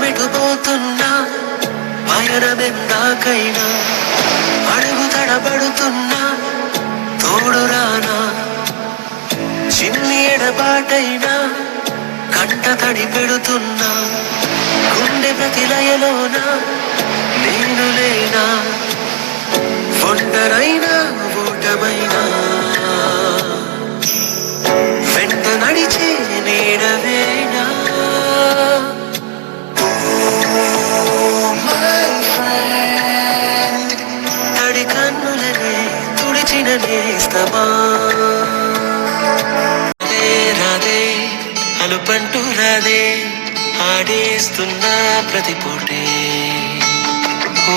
మిగబోతున్నా మరణమెందాకైనా అడుగు తడబడుతున్నా తోడు రానా? చిన్ని ఎడబాటైనా కంట తడి పెడుతున్నా గుండె ప్రతిలయలోనా తుడిచిన రాదే అలుపంటూ రాదే ఆడేస్తున్నా ప్రతి పూటే.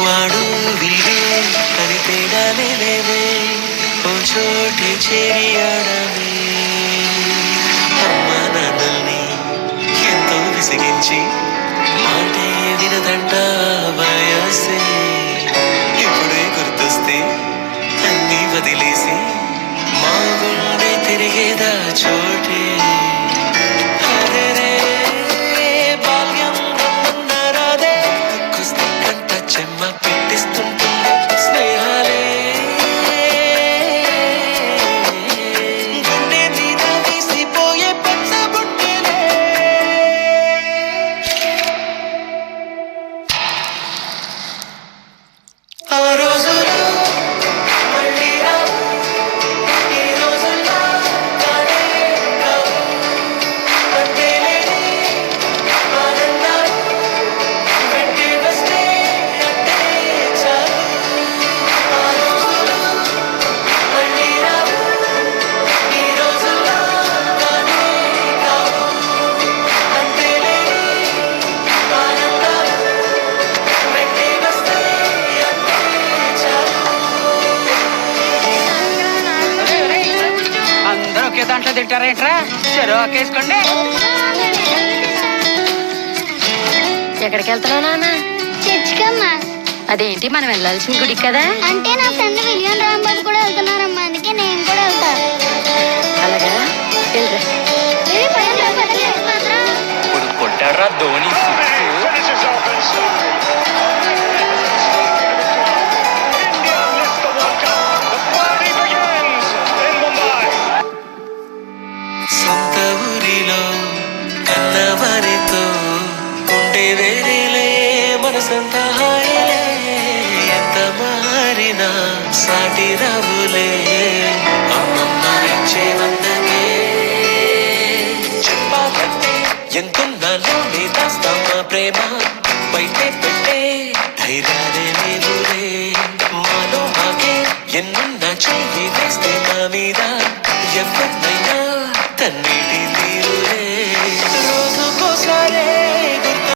వాడు వీడే అని తేడానే లేవే ఓ చోటి చేరి ఆడమే అమ్మ నాన్నల్ని ఎంతో విసిగించి దాంట్లో తింటారేంట్రా చెరువు ఒకేసుకోండి ఎక్కడికి వెళ్తున్నావు నాన్న? చర్చికమ్మా అదేంటి మనం వెళ్ళాల్సిన గుడికి కదా? అంటే నా ఫ్రెండ్ విలియం రాంబాబు కూడా వెళ్తున్నారమ్మా అందుకే నేను కూడా వెళ్తా. అలాగా? వెళ్ళరా. కొట్టాడ్రా ధోని పాటి రావులే. అమ్మమ్మ ఇచ్చే వందకే. చెప్పాలంటే ఎంతున్నాలో నీ దాస్తామా ప్రేమ. బయటే పెట్టే ధైర్యాలే లేవులే మాలో మాకే ఎన్నున్న చెయ్యి వేస్తే మా మీద. ఎవరినైనా తన్నిటి తీరులే.